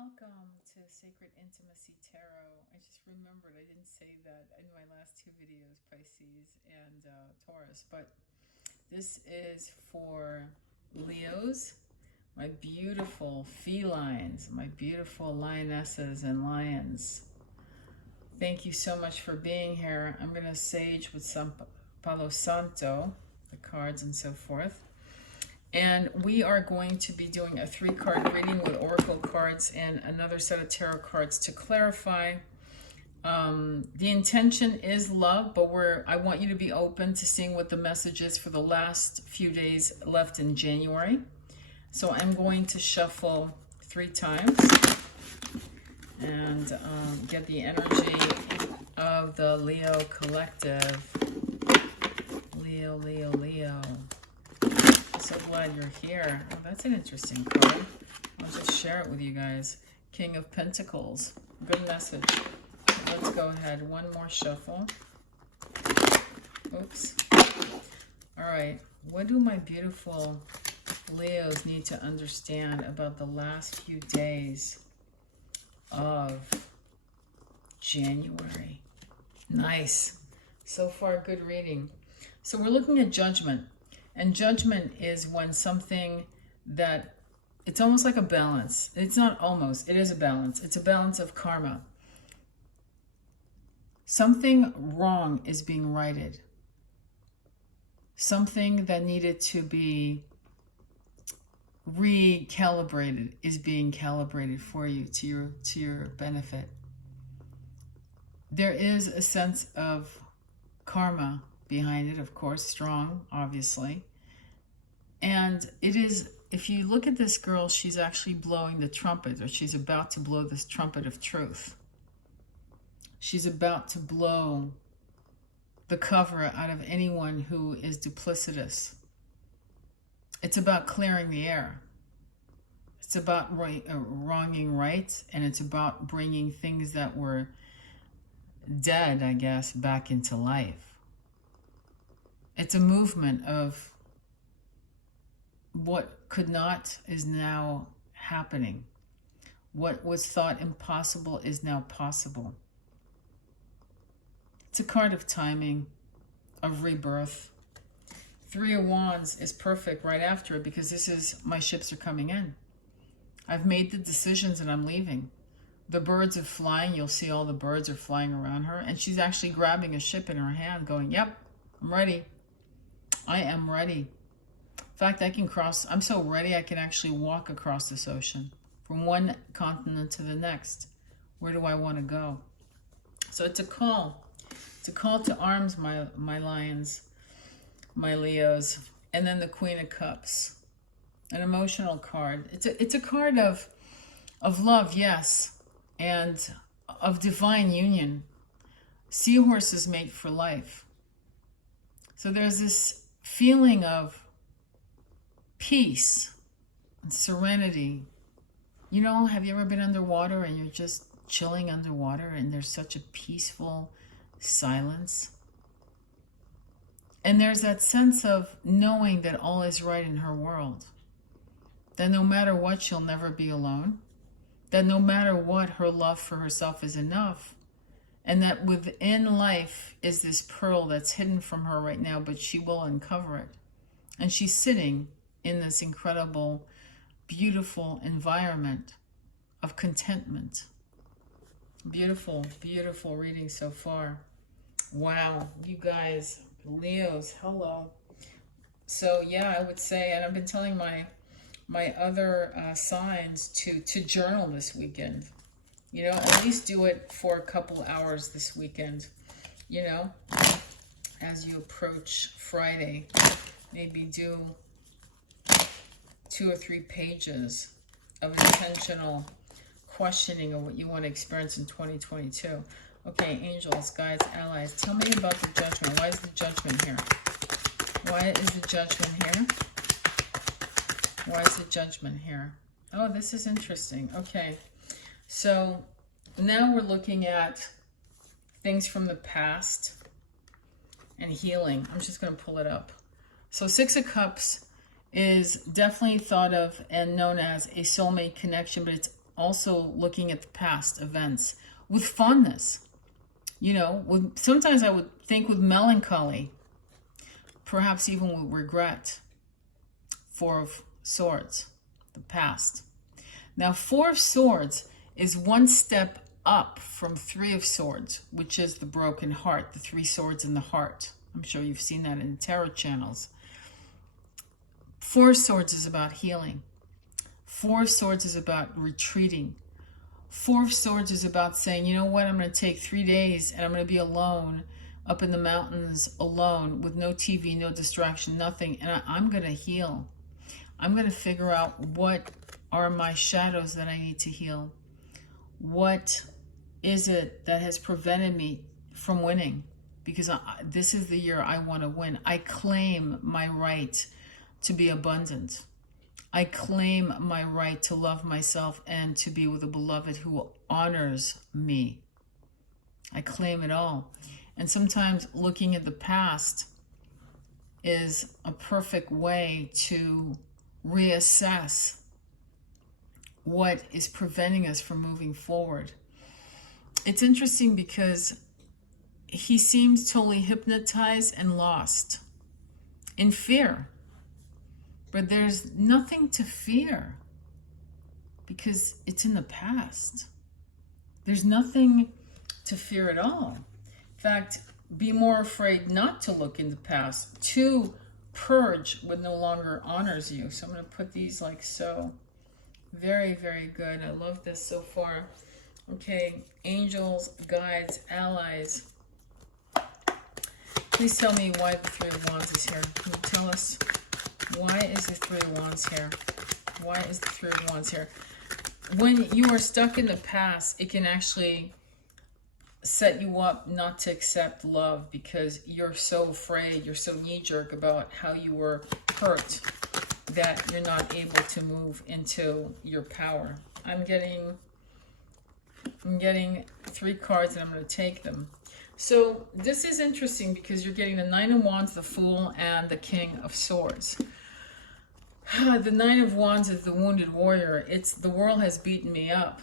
Welcome to Sacred Intimacy Tarot. I just remembered I didn't say that in my last two videos, Pisces and Taurus, but this is for Leos, my beautiful felines, my beautiful lionesses and lions. Thank you so much for being here. I'm going to sage with some Palo Santo, the cards and so forth. And we are going to be doing a 3-card reading with oracle cards and another set of tarot cards to clarify. The intention is love, but I want you to be open to seeing what the message is for the last few days left in January. So I'm going to shuffle 3 times and get the energy of the Leo collective. Leo, Leo, Leo. So glad you're here. Oh, that's an interesting card. I'll just share it with you guys. King of Pentacles. Good message. Let's go ahead. One more shuffle. Oops. All right. What do my beautiful Leos need to understand about the last few days of January? Nice. So far, good reading. So we're looking at judgment. And judgment is when something that, it's almost like a balance. It's not almost, it is a balance. It's a balance of karma. Something wrong is being righted. Something that needed to be recalibrated is being calibrated for you to your benefit. There is a sense of karma behind it, of course, strong, obviously. And it is, if you look at this girl, she's actually blowing the trumpet, or she's about to blow this trumpet of truth. She's about to blow the cover out of anyone who is duplicitous. It's about clearing the air. It's about wronging right, and it's about bringing things that were dead, I guess, back into life. It's a movement of what could not is now happening. What was thought impossible is now possible. It's a card of timing, of rebirth. 3 of Wands is perfect right after it because this is, my ships are coming in. I've made the decisions and I'm leaving. The birds are flying. You'll see all the birds are flying around her. And she's actually grabbing a ship in her hand going, yep, I'm ready. I am ready. In fact, I can cross, I'm so ready I can actually walk across this ocean from one continent to the next. Where do I want to go? So it's a call. It's a call to arms, my lions, my Leos. And then the Queen of Cups, an emotional card. It's a card of love, yes, and of divine union. Seahorses mate for life. So there's this feeling of peace and serenity. You know, have you ever been underwater and you're just chilling underwater and there's such a peaceful silence? And there's that sense of knowing that all is right in her world. That no matter what, she'll never be alone. That no matter what, her love for herself is enough. And that within life is this pearl that's hidden from her right now, but she will uncover it. And she's sitting in this incredible, beautiful environment of contentment. Beautiful, beautiful reading so far. Wow, you guys, Leos, hello. So yeah, I would say, and I've been telling my other signs to journal this weekend. You know, at least do it for a couple hours this weekend, you know, as you approach Friday. Maybe do 2 or 3 pages of intentional questioning of what you want to experience in 2022. Okay, angels, guides, allies, tell me about the judgment. Why is the judgment here? Why is the judgment here? Why is the judgment here? Oh, this is interesting. Okay. So now we're looking at things from the past and healing. I'm just going to pull it up. So 6 of Cups is definitely thought of and known as a soulmate connection, but it's also looking at the past events with fondness. You know, sometimes I would think with melancholy, perhaps even with regret. Four of Swords, the past. Now, Four of Swords is one step up from Three of Swords, which is the broken heart, the three swords in the heart. I'm sure you've seen that in the tarot channels. Four of Swords is about healing. Four of Swords is about retreating. Four of Swords is about saying, you know what, I'm going to take 3 days and I'm going to be alone up in the mountains, alone, with no TV, no distraction, nothing, and I'm going to heal. I'm going to figure out what are my shadows that I need to heal. What is it that has prevented me from winning? Because this is the year I want to win. I claim my right to be abundant. I claim my right to love myself and to be with a beloved who honors me. I claim it all. And sometimes looking at the past is a perfect way to reassess what is preventing us from moving forward. It's interesting because he seems totally hypnotized and lost in fear. But there's nothing to fear because it's in the past. There's nothing to fear at all. In fact, be more afraid not to look in the past, to purge what no longer honors you. So I'm going to put these like so. Very, very good. I love this so far. Okay, angels, guides, allies. Please tell me why the Three of Wands is here. Can you tell us why is the Three of Wands here? Why is the Three of Wands here? When you are stuck in the past, it can actually set you up not to accept love because you're so afraid, you're so knee-jerk about how you were hurt that you're not able to move into your power. I'm getting 3 cards and I'm going to take them. So this is interesting because you're getting the Nine of Wands, the Fool, and the King of Swords. The Nine of Wands is the wounded warrior. It's the world has beaten me up.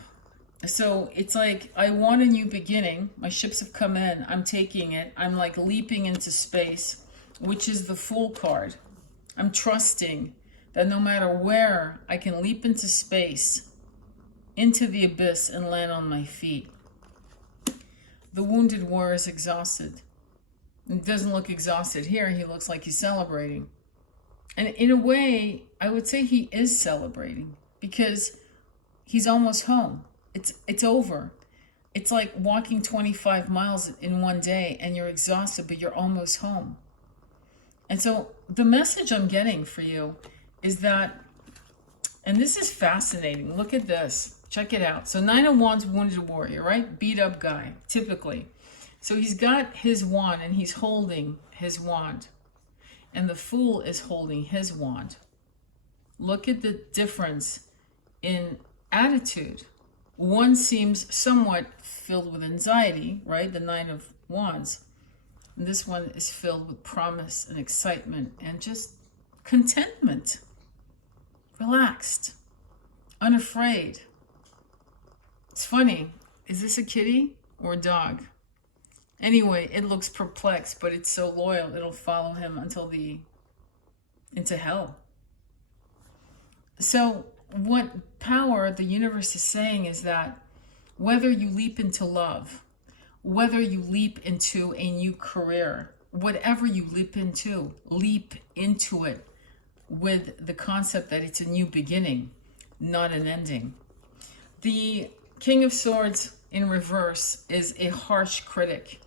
So it's like, I want a new beginning. My ships have come in. I'm taking it. I'm like leaping into space, which is the Fool card. I'm trusting that no matter where, I can leap into space, into the abyss, and land on my feet. The wounded warrior is exhausted. He doesn't look exhausted here. He looks like he's celebrating. And in a way, I would say he is celebrating because he's almost home. It's over. It's like walking 25 miles in one day and you're exhausted, but you're almost home. And so the message I'm getting for you is that, and this is fascinating. Look at this. Check it out. So Nine of Wands, wounded warrior, right? Beat up guy, typically. So he's got his wand and he's holding his wand. And the Fool is holding his wand. Look at the difference in attitude. One seems somewhat filled with anxiety, right? The Nine of Wands. And this one is filled with promise and excitement and just contentment. Relaxed. Unafraid. It's funny. Is this a kitty or a dog? Anyway, it looks perplexed, but it's so loyal. It'll follow him until into hell. So what power the universe is saying is that whether you leap into love, whether you leap into a new career, whatever you leap into it with the concept that it's a new beginning, not an ending. The King of Swords in reverse is a harsh critic.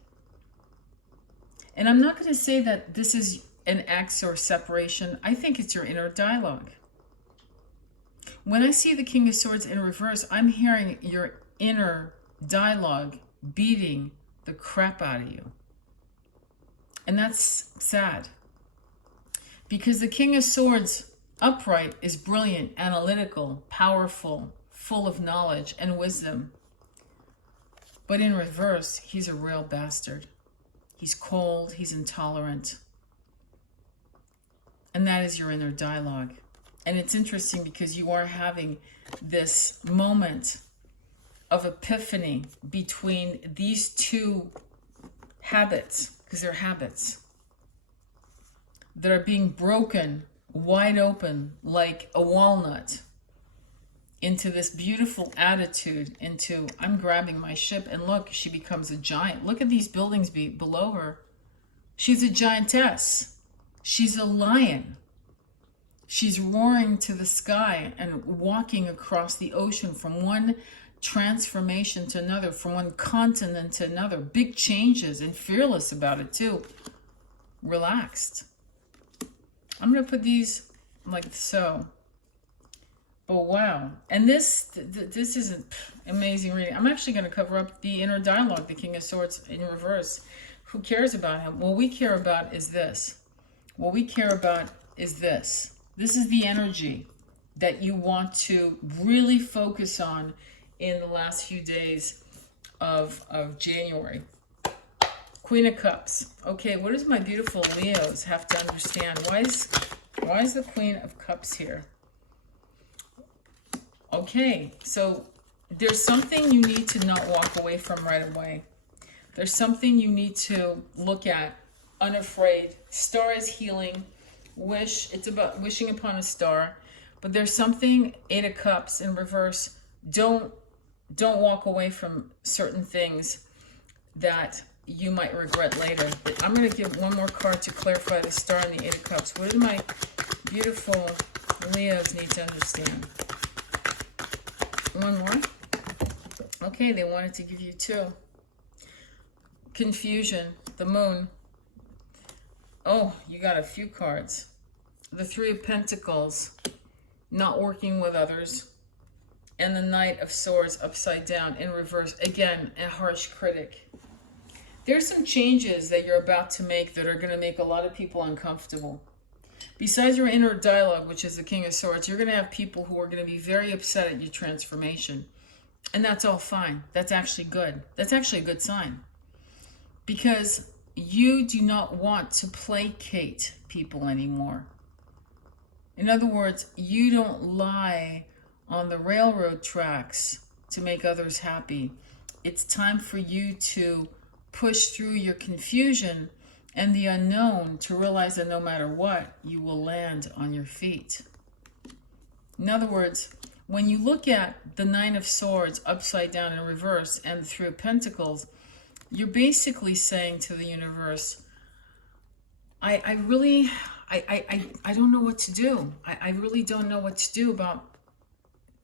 And I'm not going to say that this is an X or separation. I think it's your inner dialogue. When I see the King of Swords in reverse, I'm hearing your inner dialogue beating the crap out of you. And that's sad. Because the King of Swords upright is brilliant, analytical, powerful, full of knowledge and wisdom. But in reverse, he's a real bastard. He's cold, he's intolerant. And that is your inner dialogue. And it's interesting because you are having this moment of epiphany between these two habits, because they're habits, that are being broken wide open like a walnut into this beautiful attitude, into I'm grabbing my ship. And look, she becomes a giant. Look at these buildings below her. She's a giantess. She's a lion. She's roaring to the sky and walking across the ocean from one transformation to another, from one continent to another. Big changes, and fearless about it too. Relaxed. I'm going to put these like so. But wow. And this is an amazing reading. I'm actually going to cover up the inner dialogue, the King of Swords in reverse. Who cares about him? What we care about is this. What we care about is this. This is the energy that you want to really focus on in the last few days of January. Queen of Cups. Okay, what does my beautiful Leos have to understand? Why is the Queen of Cups here? Okay, so there's something you need to not walk away from right away. There's something you need to look at, unafraid. Star is healing. Wish, it's about wishing upon a star. But there's something, Eight of Cups in reverse. Don't walk away from certain things that you might regret later. But I'm going to give one more card to clarify the star and the Eight of Cups. What do my beautiful Leos need to understand? One more? Okay, they wanted to give you two. Confusion, the Moon. Oh, you got a few cards. The Three of Pentacles, not working with others. And the Knight of Swords upside down in reverse. Again, a harsh critic. There's some changes that you're about to make that are going to make a lot of people uncomfortable. Besides your inner dialogue, which is the King of Swords, you're going to have people who are going to be very upset at your transformation. And that's all fine. That's actually good. That's actually a good sign. Because you do not want to placate people anymore. In other words, you don't lie on the railroad tracks to make others happy. It's time for you to push through your confusion and the unknown to realize that no matter what, you will land on your feet. In other words, when you look at the Nine of Swords upside down in reverse and the Three of Pentacles, you're basically saying to the universe, I don't know what to do. I really don't know what to do about,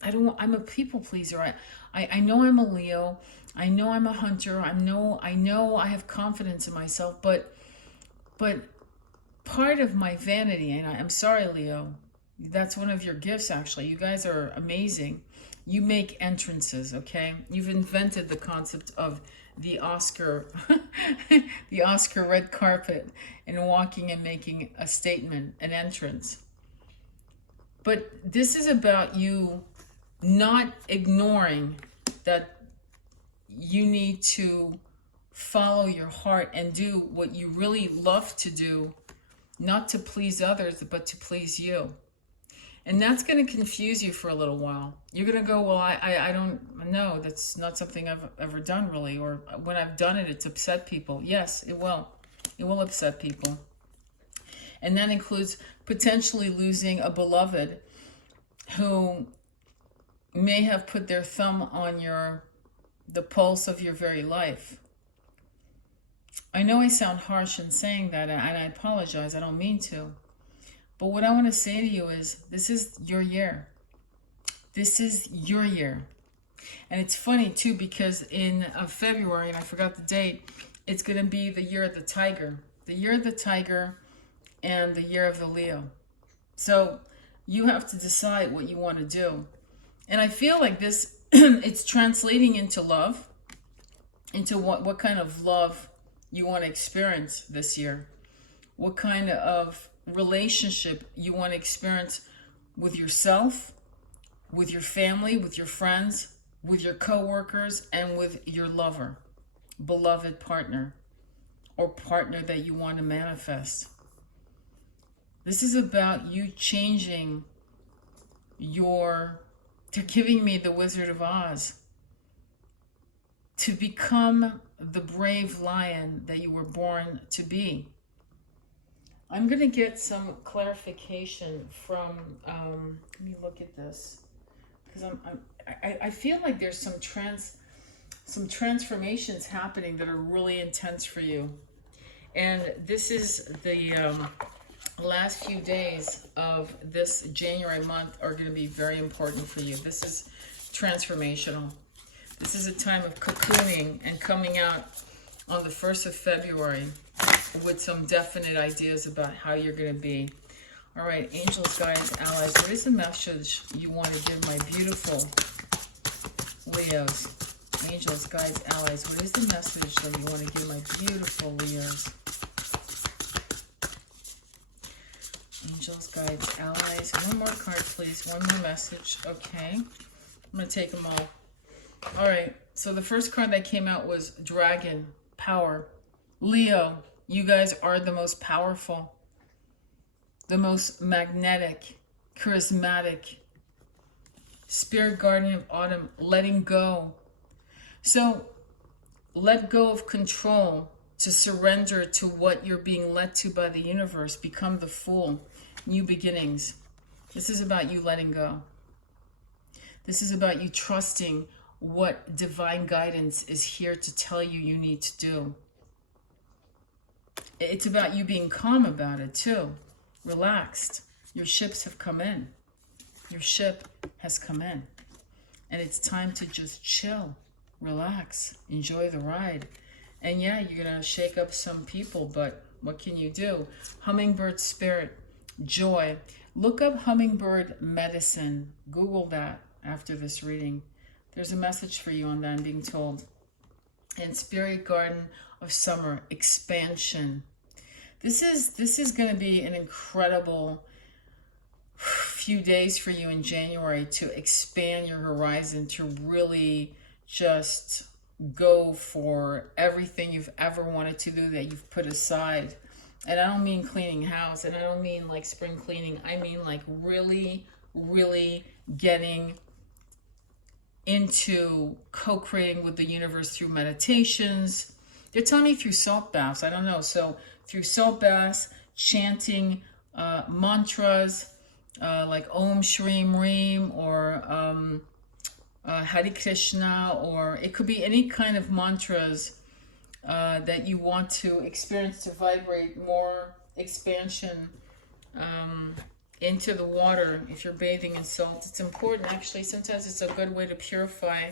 I'm a people pleaser. I know I'm a Leo. I know I'm a hunter. I know I have confidence in myself, but part of my vanity, and I'm sorry, Leo, that's one of your gifts, actually. You guys are amazing. You make entrances, okay? You've invented the concept of the Oscar, the Oscar red carpet, and walking and making a statement, an entrance. But this is about you not ignoring that you need to follow your heart and do what you really love to do, not to please others, but to please you. And that's going to confuse you for a little while. You're going to go, well, I don't know. That's not something I've ever done, really. Or when I've done it, it's upset people. Yes, it will. It will upset people. And that includes potentially losing a beloved who may have put their thumb on the pulse of your very life. I know I sound harsh in saying that, and I apologize. I don't mean to. But what I want to say to you is, this is your year. This is your year. And it's funny, too, because in February, and I forgot the date, it's going to be the year of the tiger. The year of the tiger and the year of the Leo. So you have to decide what you want to do. And I feel like this, it's translating into love, into what kind of love you want to experience this year. What kind of relationship you want to experience with yourself, with your family, with your friends, with your co-workers, and with your lover, beloved partner, or partner that you want to manifest. This is about you changing they're giving me the Wizard of Oz. To become the brave lion that you were born to be. I'm going to get some clarification from, let me look at this. Because I feel like there's some transformations happening that are really intense for you. And this is the last few days of this January month are going to be very important for you. This is transformational. This is a time of cocooning and coming out on the 1st of February with some definite ideas about how you're going to be. All right, angels, guides, allies, what is the message you want to give my beautiful Leos? Angels, guides, allies, what is the message that you want to give my beautiful Leos? Angels, guides, allies. One more card, please. One more message. Okay. I'm going to take them all. All right, so the first card that came out was Dragon, Power. Leo, you guys are the most powerful, the most magnetic, charismatic, spirit guardian of autumn, letting go. So let go of control to surrender to what you're being led to by the universe. Become the Fool, new beginnings. This is about you letting go. This is about you trusting what divine guidance is here to tell you you need to do. It's about you being calm about it too. Relaxed. Your ships have come in. Your ship has come in. And it's time to just chill, relax, enjoy the ride. And yeah, you're going to shake up some people, but what can you do? Hummingbird spirit, joy. Look up hummingbird medicine. Google that after this reading. There's a message for you on that, I'm being told. And spirit garden of summer, expansion. This is going to be an incredible few days for you in January to expand your horizon, to really just go for everything you've ever wanted to do that you've put aside. And I don't mean cleaning house, and I don't mean like spring cleaning. I mean like really, really getting into co-creating with the universe through meditations. They're telling me through salt baths. I don't know. So through salt baths, chanting mantras like Om Shrim Reem or Hare Krishna, or it could be any kind of mantras that you want to experience to vibrate more expansion into the water. If you're bathing in salt, it's important. Actually, sometimes it's a good way to purify,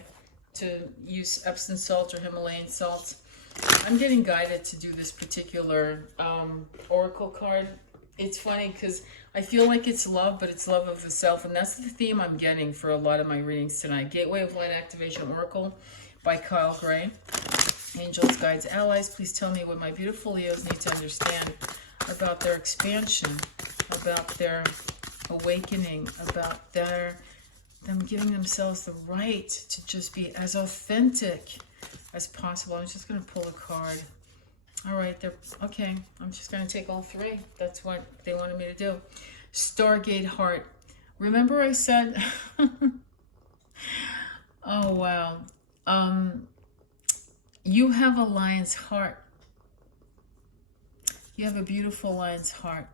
to use Epsom salt or Himalayan salt. I'm getting guided to do this particular oracle card. It's funny because I feel like it's love, but it's love of the self, and that's the theme I'm getting for a lot of my readings tonight. Gateway of Light Activation Oracle by Kyle Gray. Angels, guides, allies, please tell me what my beautiful Leos need to understand about their expansion, about their awakening, about them giving themselves the right to just be as authentic as possible. I'm just going to pull a card. All right, okay. I'm just going to take all three. That's what they wanted me to do. Stargate Heart. Remember I said, oh, wow. You have a lion's heart. You have a beautiful lion's heart.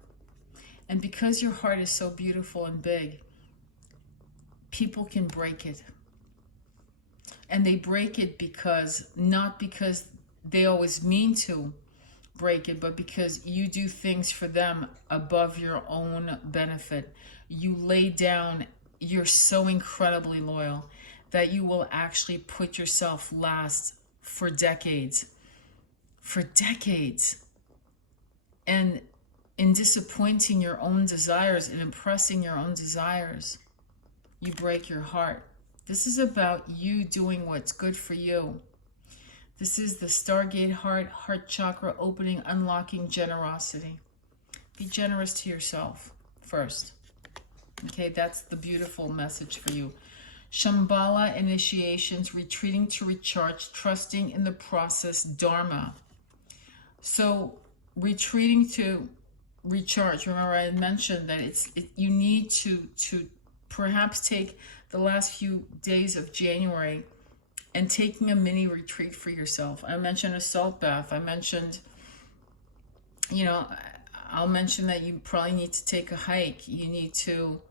And because your heart is so beautiful and big, people can break it. And they break it not because they always mean to break it, but because you do things for them above your own benefit. You lay down, you're so incredibly loyal that you will actually put yourself last for decades. For decades. And in disappointing your own desires and impressing your own desires, you break your heart. This is about you doing what's good for you. This is the Stargate Heart, heart chakra opening, unlocking generosity. Be generous to yourself first. Okay, that's the beautiful message for you. Shambhala initiations, retreating to recharge, trusting in the process, Dharma. So retreating to recharge. Remember I had mentioned that you need to perhaps take the last few days of January and taking a mini retreat for yourself. I mentioned a salt bath. I mentioned, you know, I'll mention that you probably need to take a hike. You need to,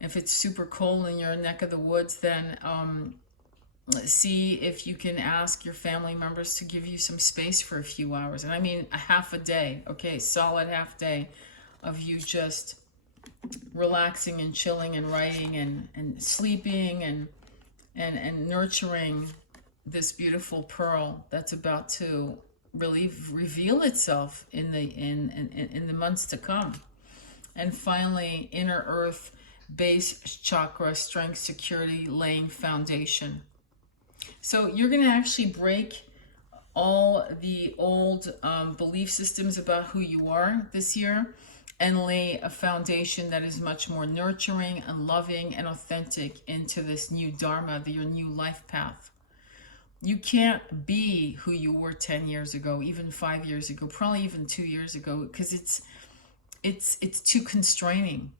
if it's super cold in your neck of the woods, then see if you can ask your family members to give you some space for a few hours. And I mean a half a day, okay, solid half day of you just relaxing and chilling and writing and sleeping and nurturing this beautiful pearl that's about to really reveal itself in the months to come. And finally, inner earth, base chakra, strength, security, laying foundation. So you're going to actually break all the old belief systems about who you are this year and lay a foundation that is much more nurturing and loving and authentic into this new dharma, your new life path. You can't be who you were 10 years ago, even 5 years ago, probably even 2 years ago, because it's too constraining.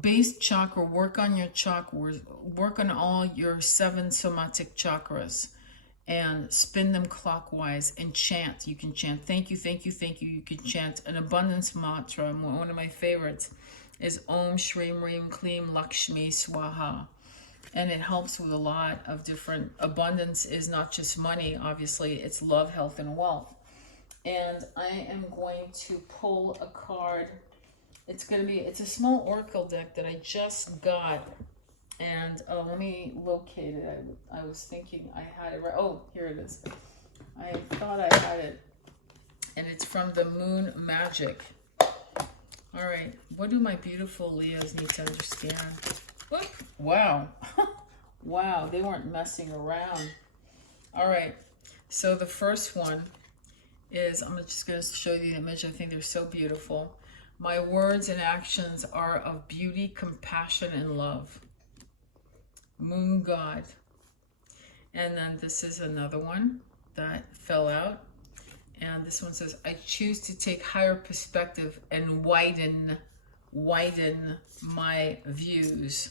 Base chakra, work on your chakras, work on all your 7 somatic chakras and spin them clockwise and chant. You can chant thank you, thank you, thank you. You can chant an abundance mantra. One of my favorites is Om Shrim Rim Klim Lakshmi Swaha. And it helps with a lot of different, abundance is not just money, obviously, it's love, health, and wealth. And I am going to pull a card. It's a small oracle deck that I just got. And let me locate it. I was thinking I had it right. Oh, here it is. I thought I had it. And it's from the Moon Magic. All right. What do my beautiful Leos need to understand? Whoop. Wow. Wow. They weren't messing around. All right. So the first one is, I'm just going to show you the image. I think they're so beautiful. My words and actions are of beauty, compassion, and love. Moon God. And then this is another one that fell out. And this one says, I choose to take higher perspective and widen my views.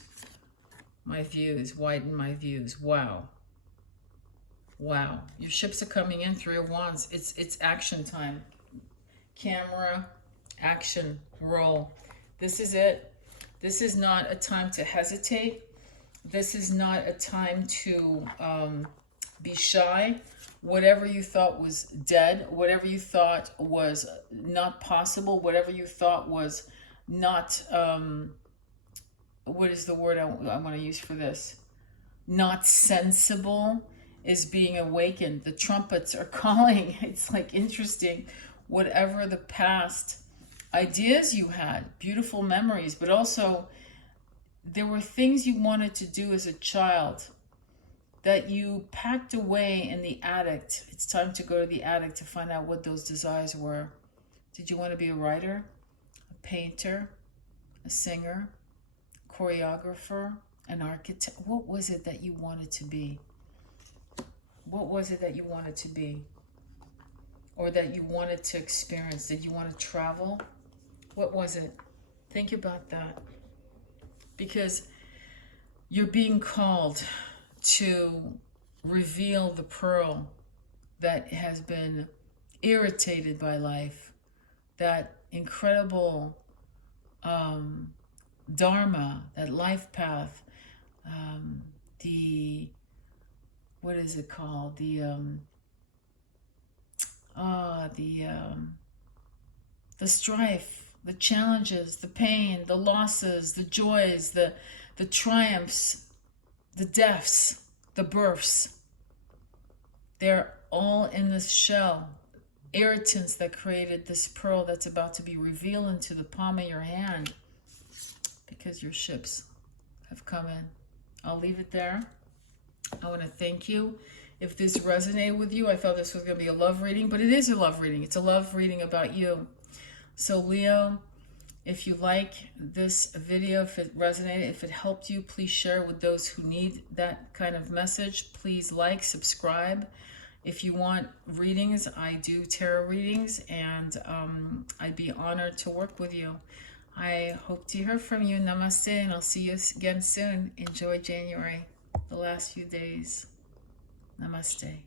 Widen my views. Wow. Wow. Your ships are coming in, 3 of Wands. It's action time. Camera, action, roll. This is it. This is not a time to hesitate. This is not a time to be shy. Whatever you thought was dead, whatever you thought was not possible, whatever you thought was not, what is the word I want to use for this? Not sensible, is being awakened. The trumpets are calling. It's like interesting. Whatever the past ideas you had, beautiful memories, but also there were things you wanted to do as a child that you packed away in the attic. It's time to go to the attic to find out what those desires were. Did you want to be a writer, a painter, a singer, choreographer, an architect? What was it that you wanted to be? What was it that you wanted to be? Or that you wanted to experience? Did you want to travel? What was it? Think about that. Because you're being called to reveal the pearl that has been irritated by life, that incredible dharma, that life path, what is it called? The strife, the challenges, the pain, the losses, the joys, the triumphs, the deaths, the births. They're all in this shell. Irritants that created this pearl that's about to be revealed into the palm of your hand because your ships have come in. I'll leave it there. I want to thank you. If this resonated with you, I thought this was going to be a love reading, but it is a love reading. It's a love reading about you. So Leo, if you like this video, if it resonated, if it helped you, please share with those who need that kind of message. Please like, subscribe. If you want readings, I do tarot readings, and I'd be honored to work with you. I hope to hear from you. Namaste, and I'll see you again soon. Enjoy January, the last few days. Namaste.